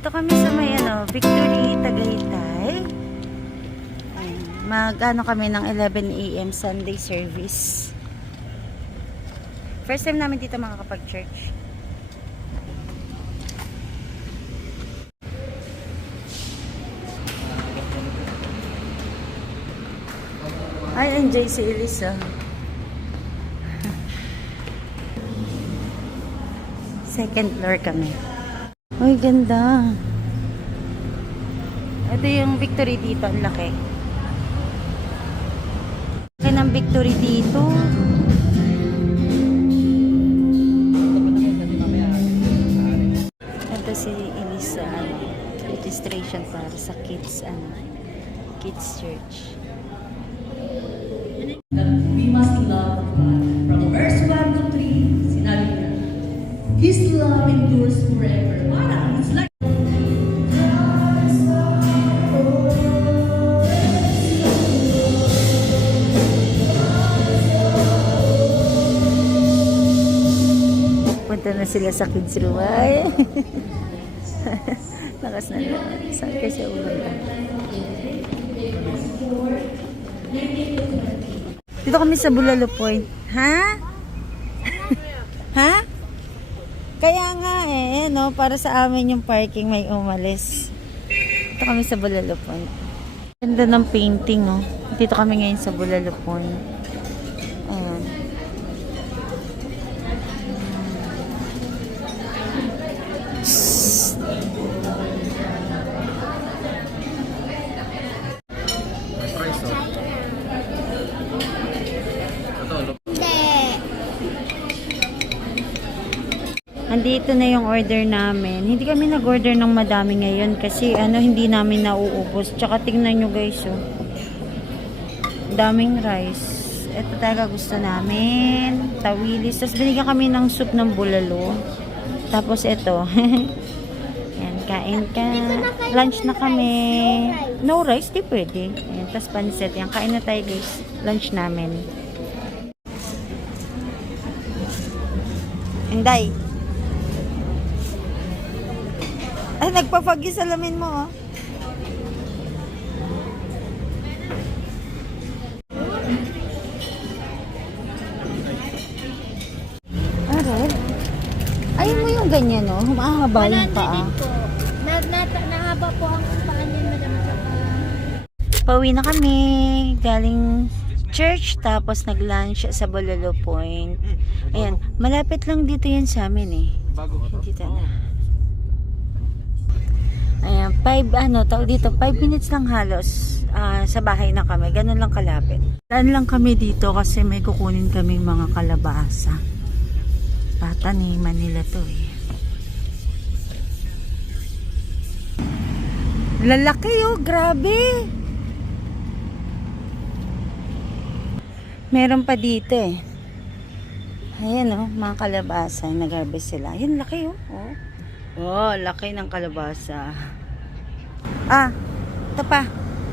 Dito kami sa may Victory, Tagaytay. Mag-ano kami ng 11 AM Sunday service. First time namin dito makakapag-church. Ay, enjoy si Elisa. Second floor kami. Uy, ganda. Ito yung Victory dito, ang laki. Laki ng Victory dito. Ito si Elisa, registration para sa kids, kids church. We must love God. From verse 1 to 3, sinabi niya, His love endures forever. Parang, it's like, Punta na sila sa kids room. Ay. Lakas na lang. Saan kasi ulan? Dito kami sa Bulalo Point. Ha? Ha? Kaya nga no, para sa amin yung parking may umalis. Dito kami sa Bulalo Point. Ganda ng painting, no. Dito kami ngayon sa Bulalo Point. Ayan. Andito na yung order namin. Hindi kami nag-order ng madami ngayon kasi hindi namin nauubos. Tsaka tingnan nyo guys, daming rice. Ito talaga gusto namin. Tawilis. Tapos binigyan kami ng soup ng bulalo. Tapos ito. Yan, kain ka. Lunch na kami. No rice, di pwede. Yan, tapos pansit. Yan, kain na tayo guys. Lunch namin. Inday. Ay, nagpapagi salamin mo, Aral. Ayun mo yung ganyan, no? Humahaba yung paa. Nahaba po ang paa niya, madam. Pauwi na kami. Galing church, tapos nag-lunch sa Bulalo Point. Ayan, malapit lang dito yan sa amin, Dito na. Ayan, 5 minutes lang halos sa bahay na kami. Ganun lang kalapit. Daan lang kami dito kasi may kukunin kaming mga kalabasa. Pataniman nila to Lalaki grabe. Meron pa dito Ayan mga kalabasa. Nag-harvest sila. Ayan, laki Oh, laki ng kalabasa. Ito pa.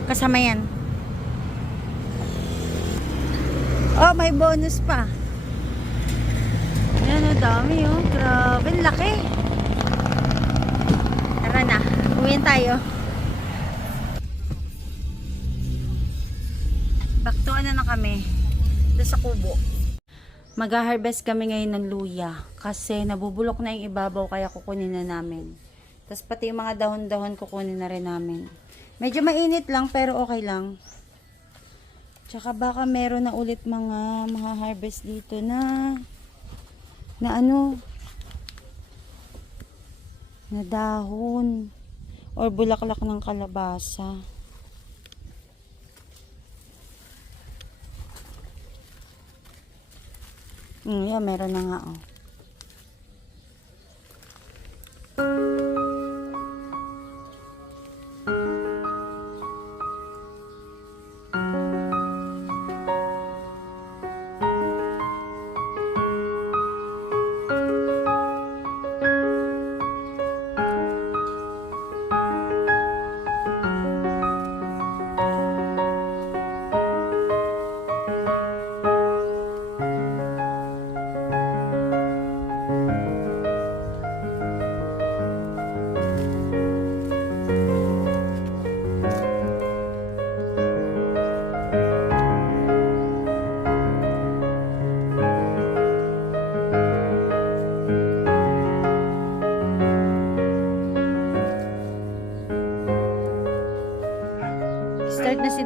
Kasama yan. Oh, may bonus pa. Ayan, dami Grabe, laki. Tara na. Uwiin tayo. Baktuan na kami. Doon sa kubo. Mag-harvest kami ngayon ng luya kasi nabubulok na yung ibabaw kaya kukunin na namin. Tapos pati yung mga dahon-dahon kukunin na rin namin. Medyo mainit lang pero okay lang. Tsaka baka meron na ulit mga harvest dito na dahon or bulaklak ng kalabasa. Yan, meron na nga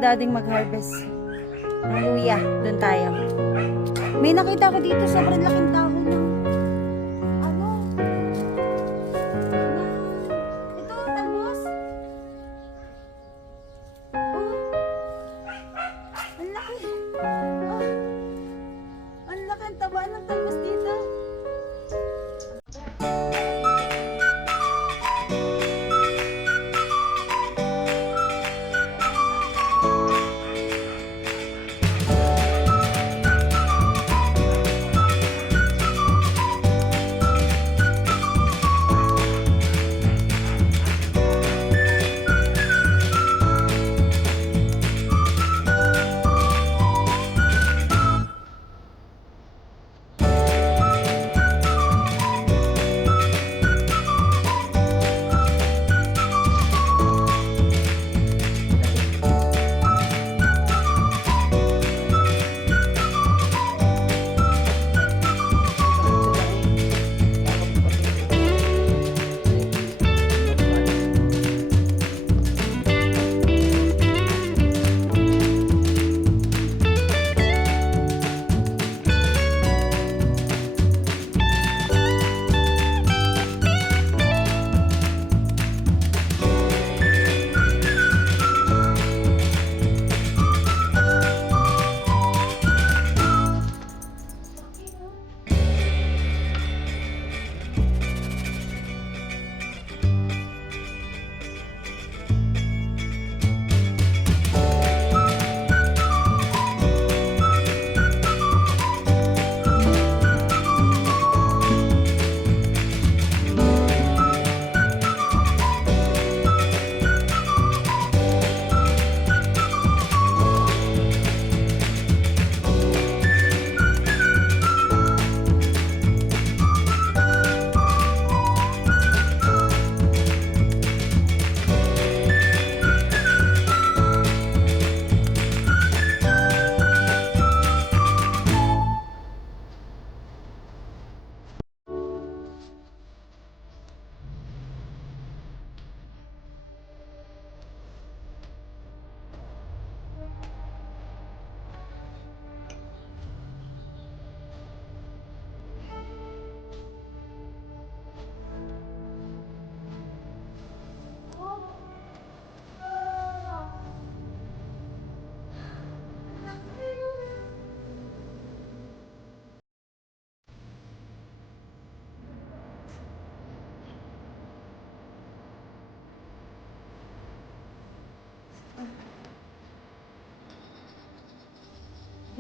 dading mag-harvest ng luya. Doon tayo. May nakita ko dito, sobrang laking dahon ng ano? Ito, talbos? Oh, ang laki. Oh, ang laki ang taba ng talbos dito.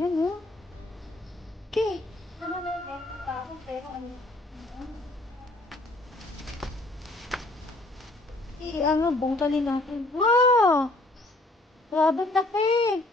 Yan o. Okay. Ano, bungkalin natin. Wow! Grabe laki!